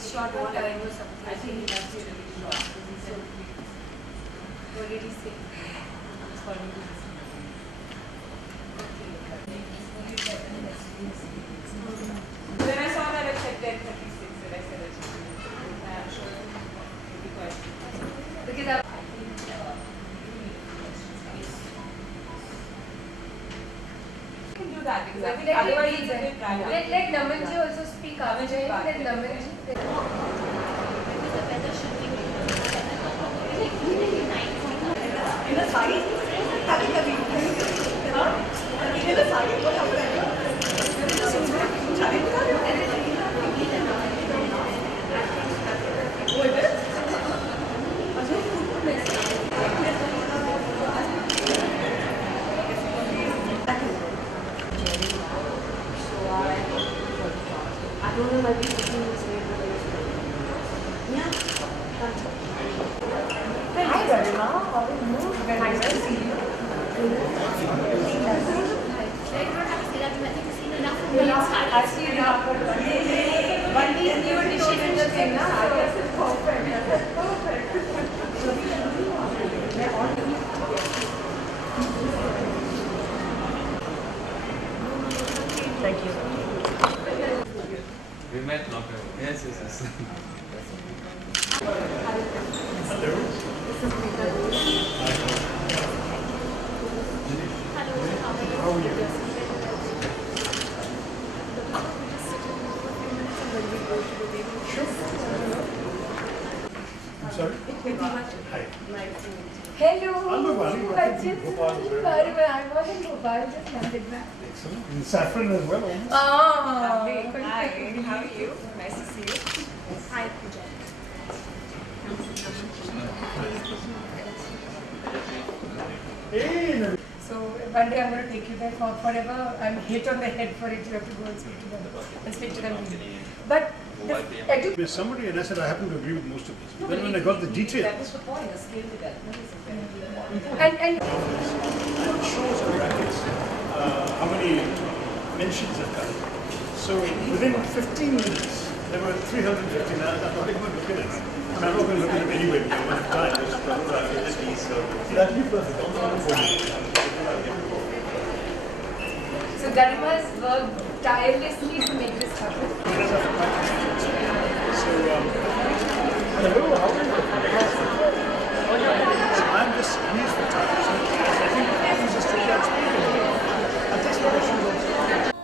short on time or something. I think that's really short. What did he say? When I saw that, I checked at 36 and I said I'm sure it will be quite because I can do that because I think otherwise it's a bit random. Let Namanji also speak after him. Let Namanji. In the sari? In the sari? What happened? I don't know, maybe this is yeah. Hi, Garima. How are you? Nice to see you. I see enough. But these new dishes in the thing, I guess it's perfect. That's perfect. Thank you. We met long ago. Yes. Hello. How are you? Sure. I'm sorry? Hi. Hello. I'm Vani. I was in Bhopal, just landed back. Excellent. In saffron as well, almost. Oh. Hi, how are you? Nice to see you. Hi, Pooja. Hey, Naveen. So one day I'm going to take you there for forever. I'm hit on the head for it. You have to go and speak to them. And speak to them. But There's somebody, and I said I happen to agree with most of this. But then when I got the details, That was the point, the skill development is very important. and it shows on brackets how many mentions have come. So within 15 minutes, there were 350. Now, I'm not even going to look at it. I'm not going to look at it anyway because I don't have time. That'd be perfect. so Garima's worked tirelessly to make this happen. Hello, how are you? So I'm just squeezed for time. So I think he's just take that speaking. I'll take some questions also.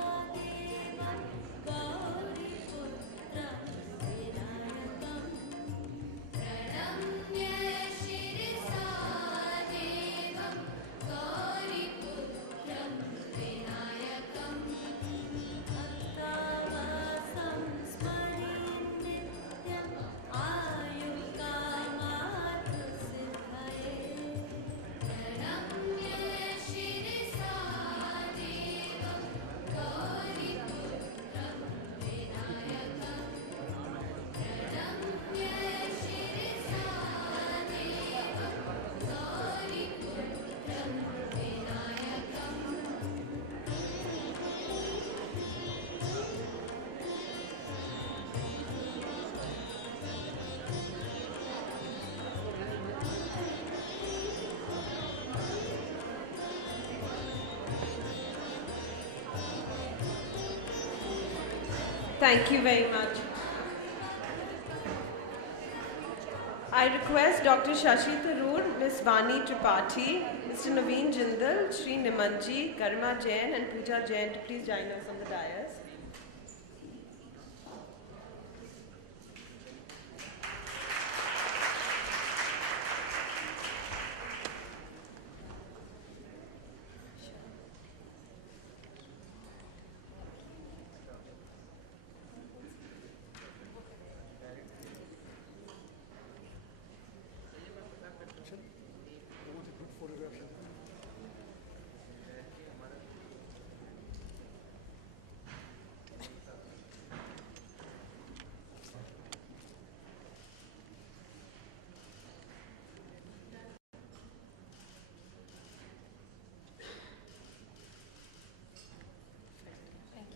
Thank you very much. I request Dr. Shashi Tharoor, Ms. Vani Tripathi, Mr. Naveen Jindal, Shri Namanji, Garima Jain and Pooja Jain to please join us on the dais.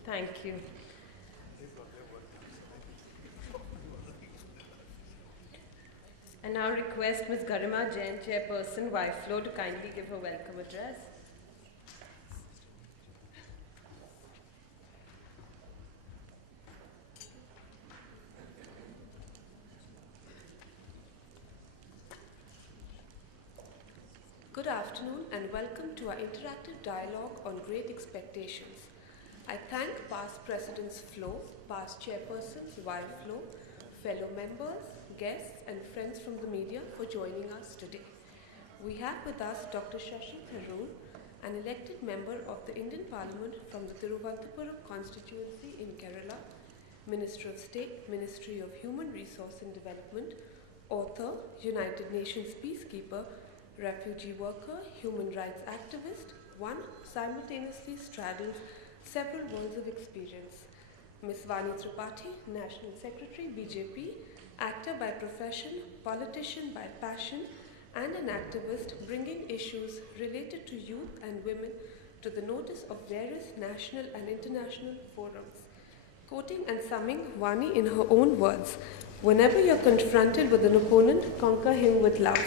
Thank you. I now request Ms. Garima Jain, Chairperson, YFLO, to kindly give her welcome address. Good afternoon and welcome to our interactive dialogue on Great Expectations. I thank past Presidents FLO, past Chairpersons, YFLO, fellow members, guests and friends from the media for joining us today. We have with us Dr. Shashi Tharoor, an elected member of the Indian Parliament from the Thiruvananthapuram constituency in Kerala, Minister of State, Ministry of Human Resource and Development, author, United Nations peacekeeper, refugee worker, human rights activist, one simultaneously straddles several worlds of experience. Ms. Vani Tripathi, National Secretary, BJP, actor by profession, politician by passion, and an activist bringing issues related to youth and women to the notice of various national and international forums. Quoting and summing Vani in her own words, "Whenever you're confronted with an opponent, conquer him with love."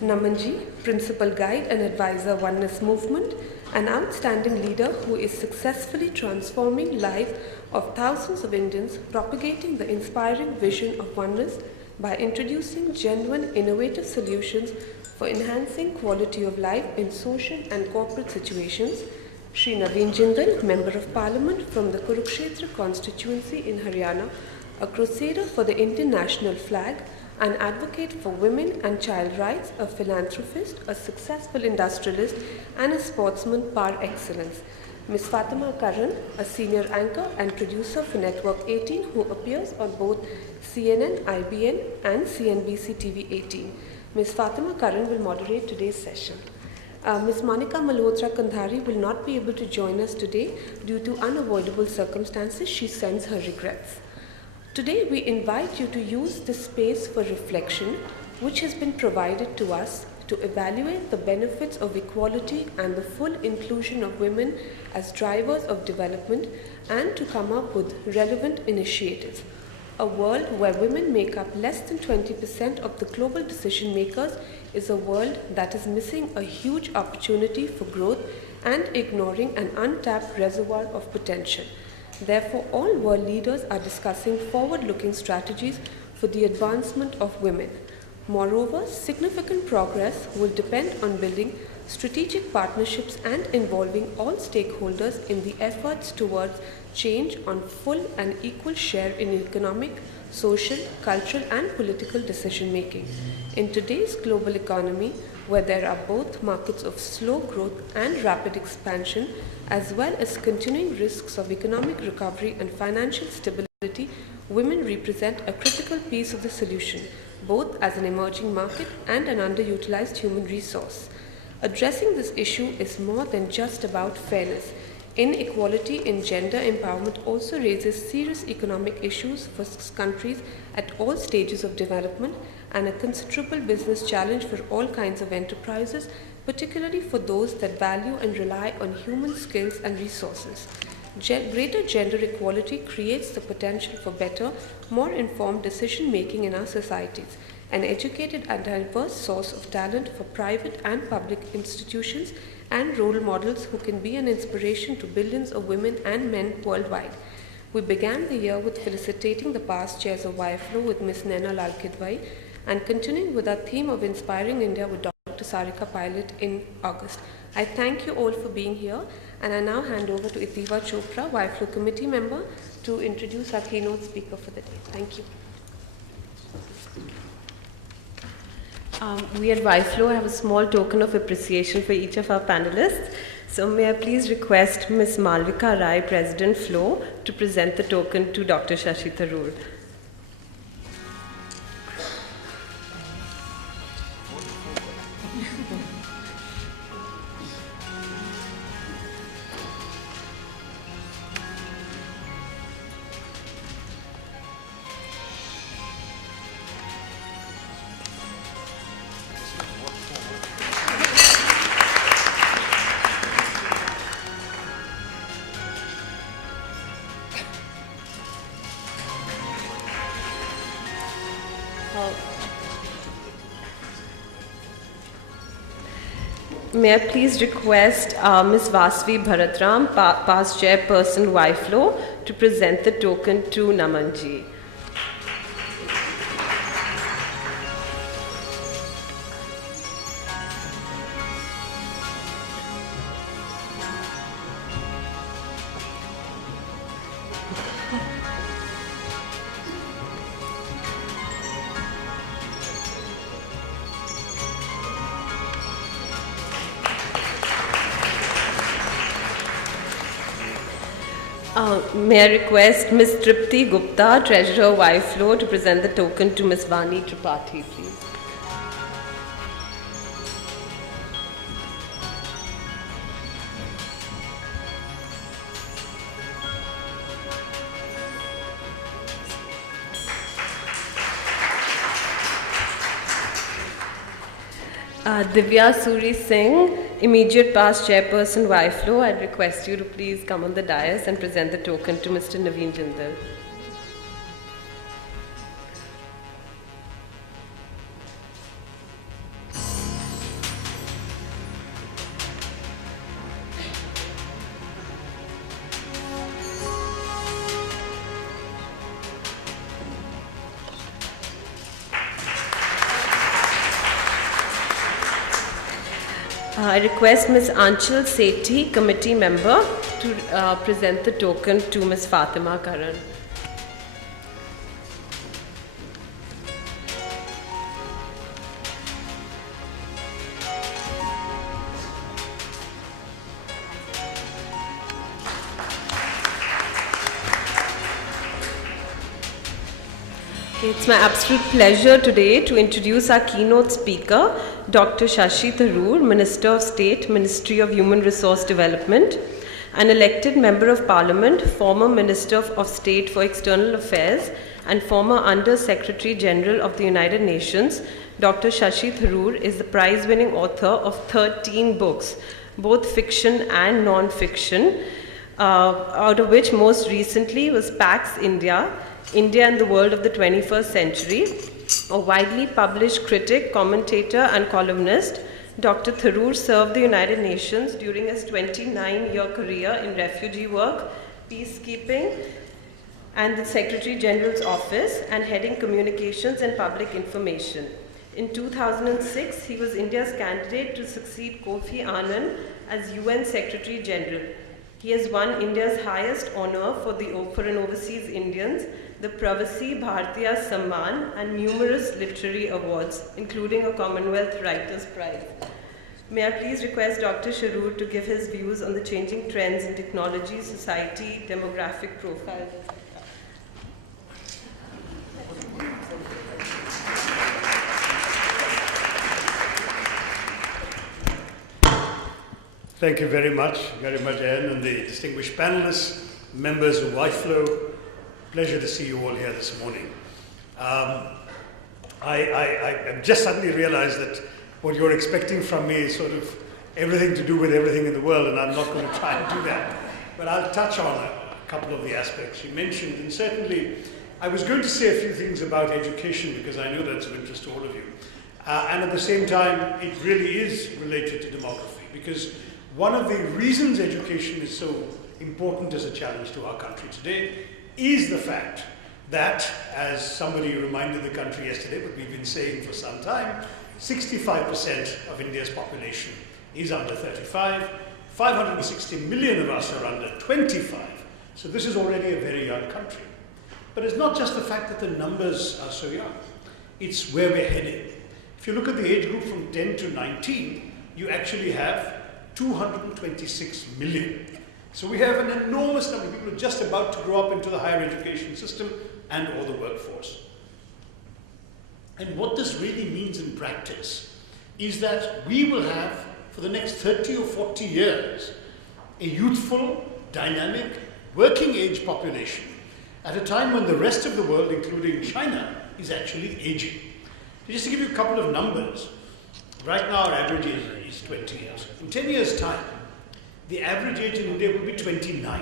Namanji, principal guide and advisor Oneness movement, an outstanding leader who is successfully transforming lives of thousands of Indians, propagating the inspiring vision of oneness by introducing genuine, innovative solutions for enhancing quality of life in social and corporate situations. Shri Naveen Jindal, Member of Parliament from the Kurukshetra constituency in Haryana, a crusader for the Indian national flag, an advocate for women and child rights, a philanthropist, a successful industrialist, and a sportsman par excellence. Ms. Fatima Karan, a senior anchor and producer for Network 18, who appears on both CNN, IBN, and CNBC TV 18. Ms. Fatima Karan will moderate today's session. Ms. Monica Malhotra Kandhari will not be able to join us today due to unavoidable circumstances. She sends her regrets. Today, we invite you to use this space for reflection, which has been provided to us to evaluate the benefits of equality and the full inclusion of women as drivers of development and to come up with relevant initiatives. A world where women make up less than 20% of the global decision makers is a world that is missing a huge opportunity for growth and ignoring an untapped reservoir of potential. Therefore, all world leaders are discussing forward-looking strategies for the advancement of women. Moreover, significant progress will depend on building strategic partnerships and involving all stakeholders in the efforts towards change on full and equal share in economic, social, cultural, and political decision-making. In today's global economy, where there are both markets of slow growth and rapid expansion, as well as continuing risks of economic recovery and financial stability, women represent a critical piece of the solution, both as an emerging market and an underutilized human resource. Addressing this issue is more than just about fairness. Inequality in gender empowerment also raises serious economic issues for countries at all stages of development and a considerable business challenge for all kinds of enterprises, particularly for those that value and rely on human skills and resources. Greater gender equality creates the potential for better, more informed decision making in our societies, an educated and diverse source of talent for private and public institutions, and role models who can be an inspiration to billions of women and men worldwide. We began the year with felicitating the past chairs of YFLO with Ms. Naina Lal Kidwai and continuing with our theme of Inspiring India with Dr. Sarika Pilot in August. I thank you all for being here, and I now hand over to Itiva Chopra, YFLO committee member, to introduce our keynote speaker for the day. Thank you. We at YFLO have a small token of appreciation for each of our panelists. So may I please request Ms. Malvika Rai, President FLO, to present the token to Dr. Shashi Tharoor. May I please request Ms. Vasvi Bharatram, past chairperson YFLO, to present the token to Namanji. May I request Ms. Tripathi Gupta, Treasurer YFLO, to present the token to Ms. Vani Tripathi, please. Divya Suri Singh, immediate past chairperson YFLO, I'd request you to please come on the dais and present the token to Mr. Naveen Jindal. I request Ms. Anchal Sethi, committee member, to present the token to Ms. Fatima Karan. It's my absolute pleasure today to introduce our keynote speaker, Dr. Shashi Tharoor, Minister of State, Ministry of Human Resource Development, an elected Member of Parliament, former Minister of State for External Affairs, and former Under Secretary General of the United Nations. Dr. Shashi Tharoor is the prize-winning author of 13 books, both fiction and non-fiction, out of which most recently was Pax India, India and the World of the 21st Century. A widely published critic, commentator, and columnist, Dr. Tharoor served the United Nations during his 29-year career in refugee work, peacekeeping, and the Secretary General's office, and heading communications and public information. In 2006, he was India's candidate to succeed Kofi Annan as UN Secretary General. He has won India's highest honor for an overseas Indians, the Pravasi Bharatiya Samman, and numerous literary awards, including a Commonwealth Writers' Prize. May I please request Dr. Tharoor to give his views on the changing trends in technology, society, demographic profile. Thank you very much, Anne, and the distinguished panelists, members of YFLO. Pleasure to see you all here this morning. I just suddenly realized that what you're expecting from me is sort of everything to do with everything in the world, and I'm not going to try and do that. But I'll touch on a couple of the aspects you mentioned, and certainly I was going to say a few things about education because I know that's of interest to all of you. And at the same time, it really is related to demography, because one of the reasons education is so important as a challenge to our country today is the fact that, as somebody reminded the country yesterday, but we've been saying for some time, 65% of India's population is under 35. 560 million of us are under 25. So this is already a very young country. But it's not just the fact that the numbers are so young. It's where we're heading. If you look at the age group from 10 to 19, you actually have 226 million. So we have an enormous number of people who are just about to grow up into the higher education system and or the workforce. And what this really means in practice is that we will have, for the next 30 or 40 years, a youthful, dynamic, working age population at a time when the rest of the world, including China, is actually aging. So just to give you a couple of numbers, right now our average age is 20 years. In 10 years' time, the average age in India will be 29.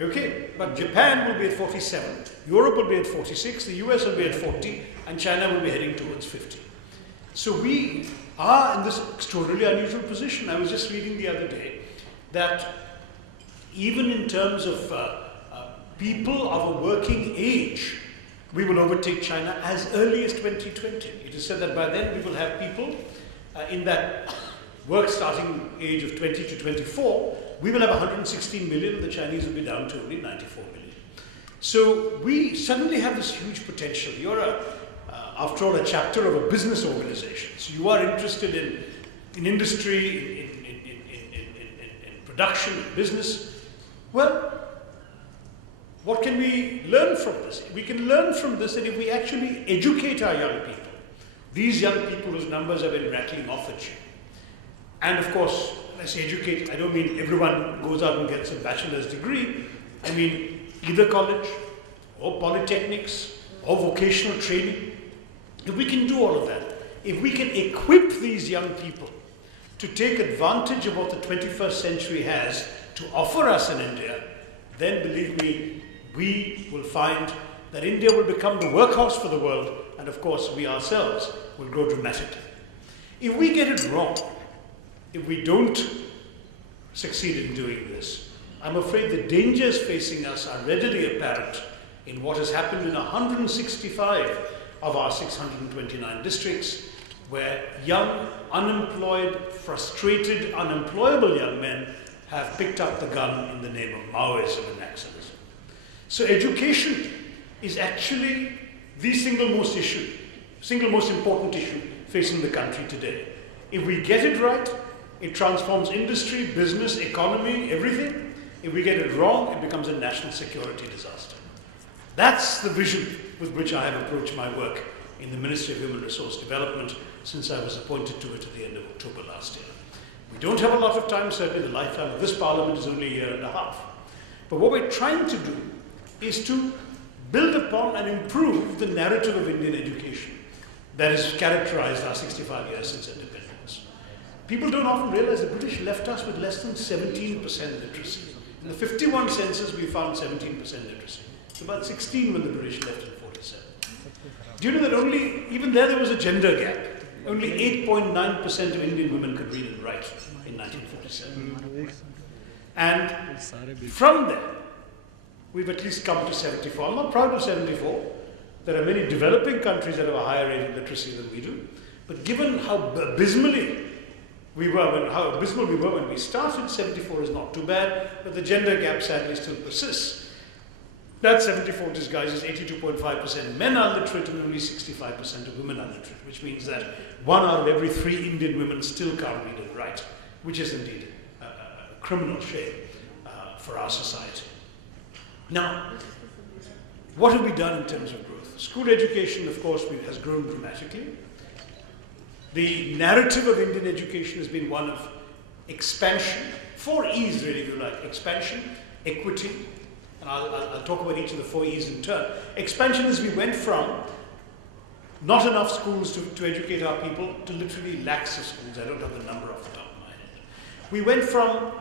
Okay, but Japan will be at 47, Europe will be at 46, the US will be at 40, and China will be heading towards 50. So we are in this extraordinarily unusual position. I was just reading the other day that even in terms of people of a working age, we will overtake China as early as 2020. It is said that by then we will have people in that work starting age of 20 to 24, we will have 116 million, and the Chinese will be down to only 94 million. So we suddenly have this huge potential. You're, after all, a chapter of a business organization. So you are interested in industry, in production, in business. Well, what can we learn from this? We can learn from this that if we actually educate our young people, these young people whose numbers have been rattling off at you, and of course, when I say educate, I don't mean everyone goes out and gets a bachelor's degree. I mean either college or polytechnics or vocational training. If we can do all of that, if we can equip these young people to take advantage of what the 21st century has to offer us in India, then believe me, we will find that India will become the workhorse for the world, and of course we ourselves will grow dramatically. If we get it wrong, if we don't succeed in doing this, I'm afraid the dangers facing us are readily apparent in what has happened in 165 of our 629 districts, where young, unemployed, frustrated, unemployable young men have picked up the gun in the name of Maoism and Naxalism. So education is actually the single most important issue facing the country today. If we get it right, it transforms industry, business, economy, everything. If we get it wrong, it becomes a national security disaster. That's the vision with which I have approached my work in the Ministry of Human Resource Development since I was appointed to it at the end of October last year. We don't have a lot of time, certainly the lifetime of this Parliament is only a year and a half. But what we're trying to do is to build upon and improve the narrative of Indian education that has characterized our 65 years since independence. People don't often realize the British left us with less than 17% literacy. In the 51 census, we found 17% literacy. It's about 16 when the British left in 47. Do you know that even there was a gender gap? Only 8.9% of Indian women could read and write in 1947. And from there, we've at least come to 74. I'm not proud of 74. There are many developing countries that have a higher rate of literacy than we do. But given how abysmal we were when we started, 74 is not too bad, but the gender gap sadly still persists. That 74 disguises 82.5% men are literate and only 65% of women are literate, which means that 1 out of every 3 Indian women still can't read and write, which is indeed a criminal shame for our society. Now, what have we done in terms of growth? School education, of course, has grown dramatically. The narrative of Indian education has been one of expansion, 4 E's really, if you like: expansion, equity, and I'll talk about each of the 4 E's in turn. Expansion is we went from not enough schools to educate our people to literally lakhs of schools. I don't have the number off the top of my head. We went from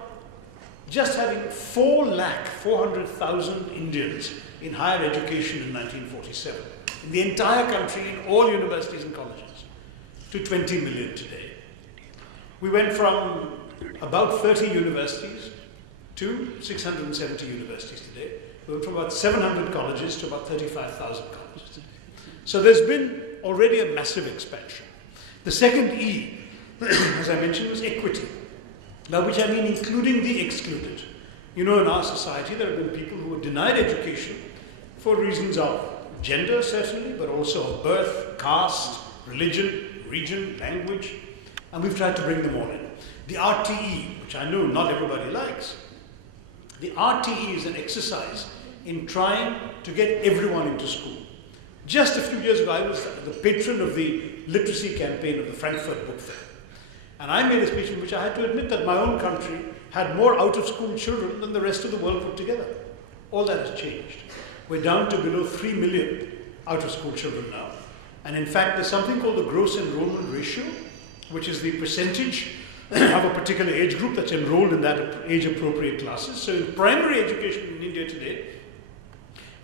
just having 400,000 Indians in higher education in 1947, in the entire country, in all universities and colleges, to 20 million today. We went from about 30 universities to 670 universities today. We went from about 700 colleges to about 35,000 colleges today. So there's been already a massive expansion. The second E, as I mentioned, was equity, by which I mean including the excluded. You know, in our society there have been people who were denied education for reasons of gender, certainly, but also of birth, caste, religion, region, language, and we've tried to bring them all in. The RTE, which I know not everybody likes, the RTE is an exercise in trying to get everyone into school. Just a few years ago, I was the patron of the literacy campaign of the Frankfurt Book Fair. And I made a speech in which I had to admit that my own country had more out-of-school children than the rest of the world put together. All that has changed. We're down to below 3 million out-of-school children now. And in fact, there's something called the gross enrollment ratio, which is the percentage of a particular age group that's enrolled in that age-appropriate classes. So in primary education in India today,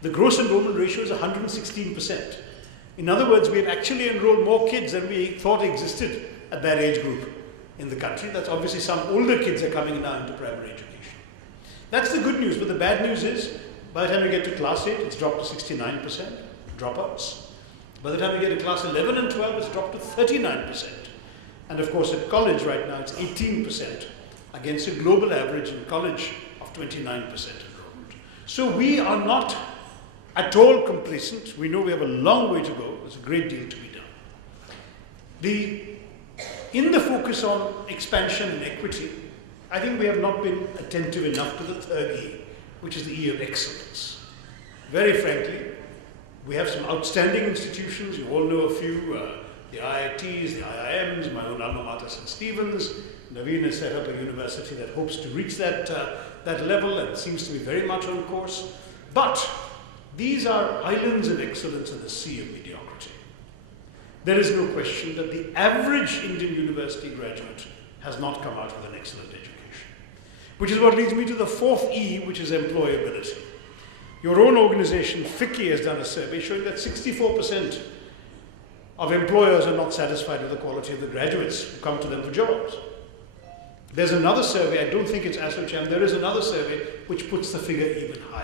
the gross enrollment ratio is 116%. In other words, we have actually enrolled more kids than we thought existed at that age group in the country. That's obviously some older kids are coming now into primary education. That's the good news, but the bad news is, by the time we get to class 8, it's dropped to 69% dropouts. By the time we get to class 11 and 12, it's dropped to 39%. And of course, at college right now, it's 18%, against a global average in college of 29% enrollment. So we are not at all complacent. We know we have a long way to go. There's a great deal to be done. In the focus on expansion and equity, I think we have not been attentive enough to the third E, which is the E of excellence. Very frankly, we have some outstanding institutions. You all know a few, the IITs, the IIMs, my own alma mater, St. Stephen's. Naveen has set up a university that hopes to reach that level and seems to be very much on course. But these are islands of excellence in the sea of mediocrity. There is no question that the average Indian university graduate has not come out with an excellent education. Which is what leads me to the fourth E, which is employability. Your own organization, FICCI, has done a survey showing that 64% of employers are not satisfied with the quality of the graduates who come to them for jobs. There's another survey, I don't think it's ASSOCHAM, there is another survey which puts the figure even higher.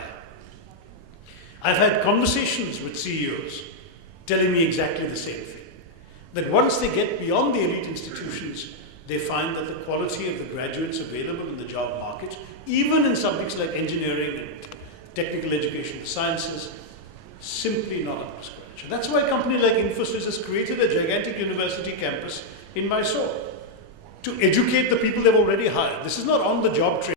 I've had conversations with CEOs telling me exactly the same thing. That once they get beyond the elite institutions, they find that the quality of the graduates available in the job market, even in subjects like engineering and technical education, sciences, simply not up to scratch. And that's why a company like Infosys has created a gigantic university campus in Mysore to educate the people they've already hired. This is not on-the-job training.